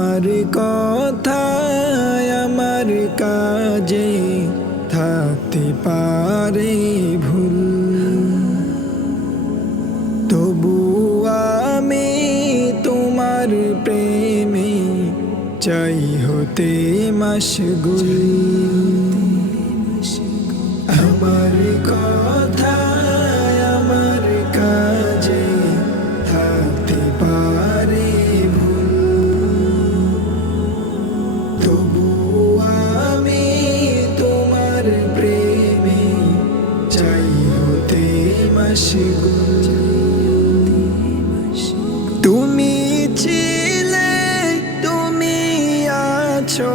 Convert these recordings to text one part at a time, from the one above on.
আমার কথায় আমার কাজে থাকতে পারে ভুল, তবু আমি তোমার প্রেমে চাই হতে মশগুল। আমার কথায় আমার কাজে থাকতে পারে ভুল, তবু আমি তোমার প্রেমে চাই হতে মশগুল। তুমি ছিলে, তুমি আছো,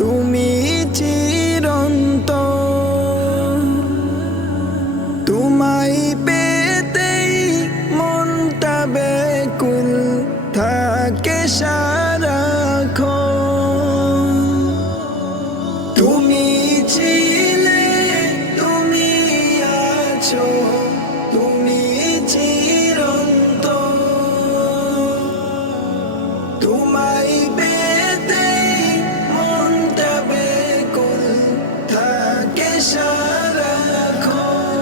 তুমি চিরন্তন, তোমায় পেতেই মনটা ব্যাকুল থাকে সারাক্ষণ। তুমি ছিলে, তুমি আছো, তুমি চিরন্তন, তোমায় পেতেই মনটা ব্যাকুল থাকে সারাক্ষণ।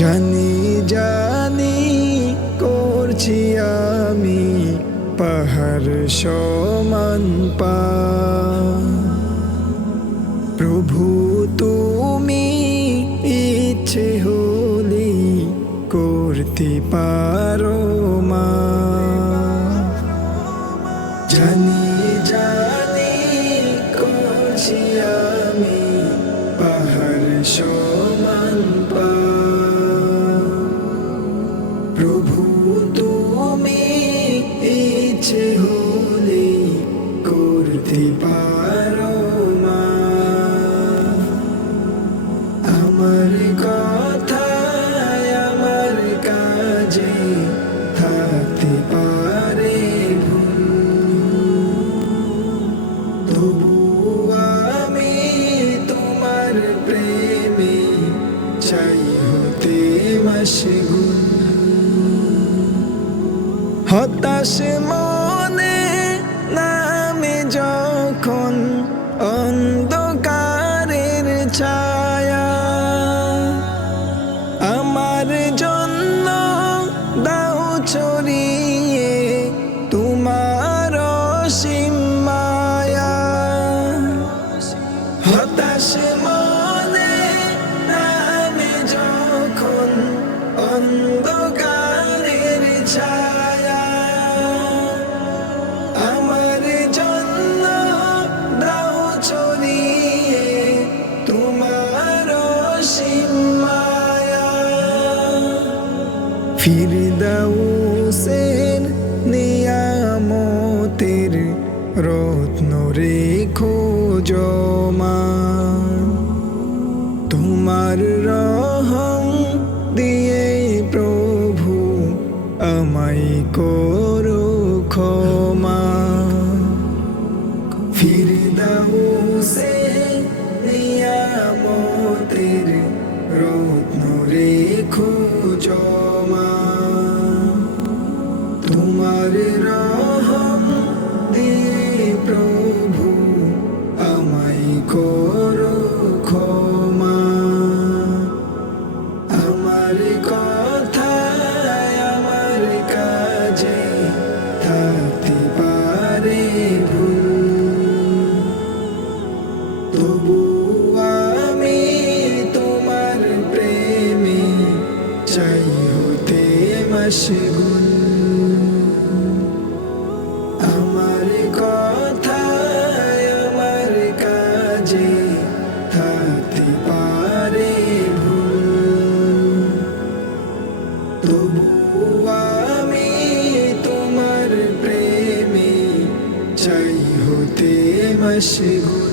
জানি জানি করছি আমি পাহাড় সমান পার, প্রভু তুমি ইচ্ছে হলে করতে পারো মা। জানি জানি করছি আমি পাহাড় সমান পার, প্রভু তুমি ইচ্ছে হলে করতে পারো মা। আমার কথায় আমার কাজে থাকতে পারে ভুল, তবু আমি তোমার প্রেমে চাই হতে মশগুল। হতাশ মনে নামে যখন অন্ধকারের ছায়া, আমার জন্য দাও ছড়িয়ে তোমার অসীম মায়া। হতাশ মনে নামে যখন অন্ধকারের ছায়া, আমার জন্য দাও ছড়িয়ে তোমার অসীম মায়া। ফিরদাউসের নিয়ামতের রত্ন রেখো জমা, তোমার রহম দিয়ে প্রভু আমায় করো ক্ষমা। ফিরদাউসের নিয়ামতের রত্ন রেখো জমা, তোমার রহম দিয়ে প্রভু আমায় করো ক্ষমা। আমার কথায় আমার কাজে থাকতে পারে ভুল, তবু আমি তোমার প্রেমে চাই হতে মশগুল। আমার কথায় আমার কাজে থাকতে পারে ভুল, তবু আমি তোমার প্রেমে চাই হতে মশগুল।